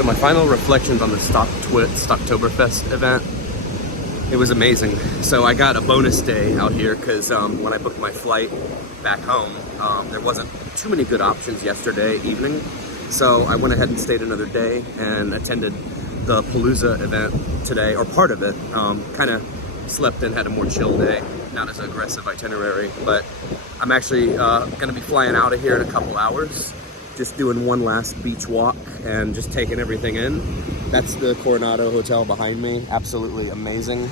So my final reflections on the Stocktwits Stocktoberfest event, it was amazing. So I got a bonus day out here because when I booked my flight back home, there wasn't too many good options yesterday evening. So I went ahead and stayed another day and attended the Palooza event today, or part of it. Kind of slept and had a more chill day, not as aggressive itinerary, but I'm actually gonna be flying out of here in a couple hours, just doing one last beach walk and just taking everything in. That's the Coronado Hotel behind me, absolutely amazing.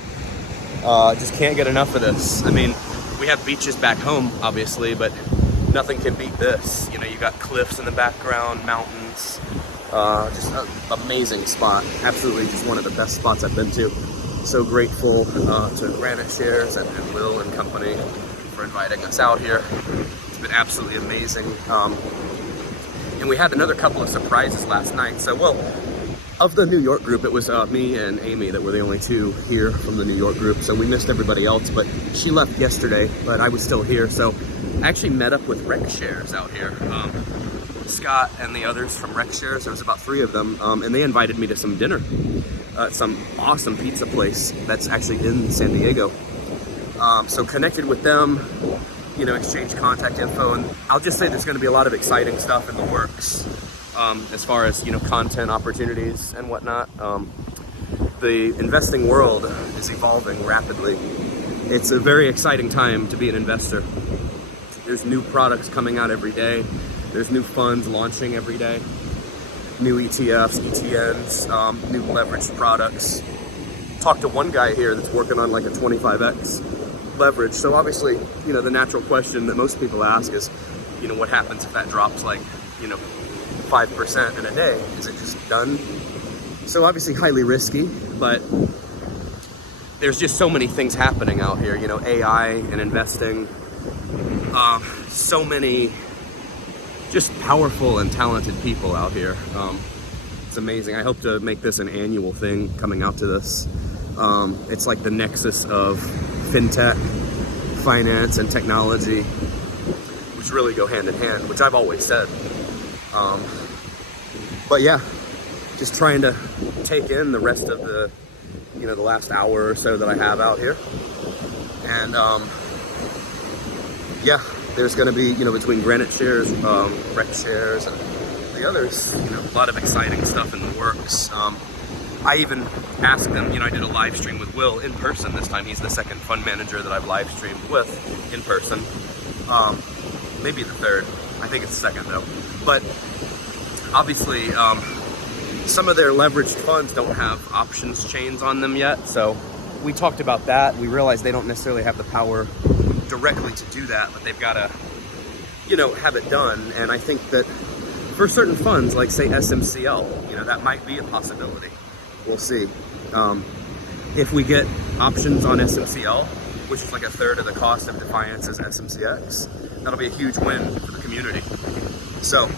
Just can't get enough of this. I mean, we have beaches back home, obviously, but nothing can beat this. You know, you got cliffs in the background, mountains, just an amazing spot. Absolutely just one of the best spots I've been to. So grateful to Granite Shares and Will and company for inviting us out here. It's been absolutely amazing. And we had another couple of surprises last night. So, well, of the New York group, it was me and Amy that were the only two here from the New York group. So we missed everybody else, but she left yesterday, but I was still here. So I actually met up with Rec Shares out here. Scott and the others from Rec Shares, there was about 3 of them, and they invited me to some dinner at some awesome pizza place that's actually in San Diego. So connected with them, you know, exchange contact info, and I'll just say there's going to be a lot of exciting stuff in the works as far as, you know, content opportunities and whatnot. The investing world is evolving rapidly. It's a very exciting time to be an investor. There's new products coming out every day. There's new funds launching every day. New ETFs, ETNs, new leveraged products. Talked to one guy here that's working on like a 25x leverage. So obviously, you know, the natural question that most people ask is, you know, what happens if that drops like, you know, 5% in a day? Is it just done? So obviously highly risky, but there's just so many things happening out here, you know, AI and investing. So many just powerful and talented people out here. It's amazing. I hope to make this an annual thing coming out to this. It's like the nexus of fintech, finance, and technology, which really go hand in hand, which I've always said. But yeah, just trying to take in the rest of the, you know, the last hour or so that I have out here. And yeah, there's going to be, you know, between Granite Shares, Rec Shares, and the others, you know, a lot of exciting stuff in the works. I even asked them, you know, I did a live stream with Will in person this time. He's the second fund manager that I've live streamed with in person. Maybe the third. I think it's the second though. But obviously, some of their leveraged funds don't have options chains on them yet. So we talked about that. We realized they don't necessarily have the power directly to do that, but they've got to, you know, have it done. And I think that for certain funds, like say SMCL, you know, that might be a possibility. We'll see. If we get options on SMCL, which is like a third of the cost of Defiance's SMCX, that'll be a huge win for the community. So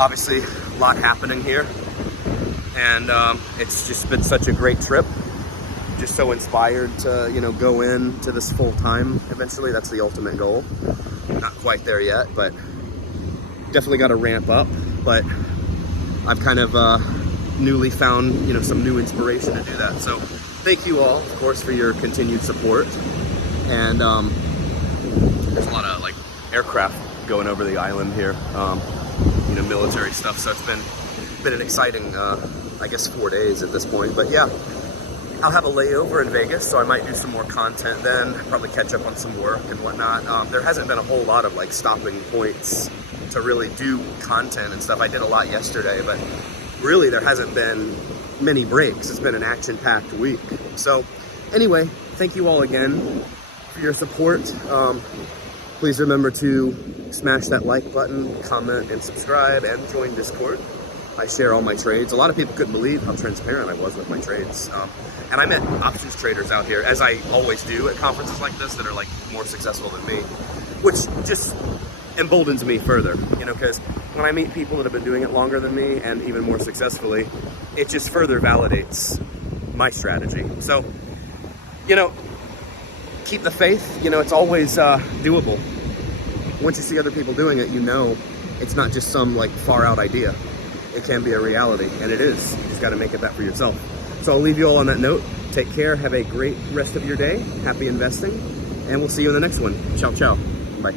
obviously a lot happening here, and it's just been such a great trip. Just so inspired to, you know, go into this full time eventually. That's the ultimate goal. Not quite there yet, but definitely got to ramp up. But I've kind of newly found, you know, some new inspiration to do that. So thank you all, of course, for your continued support. And there's a lot of like aircraft going over the island here, you know, military stuff. So it's been an exciting, I guess, 4 days at this point. But yeah, I'll have a layover in Vegas, so I might do some more content then, probably catch up on some work and whatnot. There hasn't been a whole lot of like stopping points to really do content and stuff. I did a lot yesterday, but really there hasn't been many breaks. It's been an action-packed week. So anyway, thank you all again for your support. Please remember to smash that like button, comment, and subscribe, and join Discord. I share all my trades. A lot of people couldn't believe how transparent I was with my trades. And I met options traders out here, as I always do at conferences like this, that are like more successful than me, which just emboldens me further, you know, because when I meet people that have been doing it longer than me and even more successfully, it just further validates my strategy. So, you know, keep the faith. You know, it's always doable. Once you see other people doing it, you know it's not just some like far out idea. it can be a reality, and it is. You just got to make it that for yourself. So I'll leave you all on that note. Take care. Have a great rest of your day. Happy investing, and we'll see you in the next one. Ciao, ciao. Bye.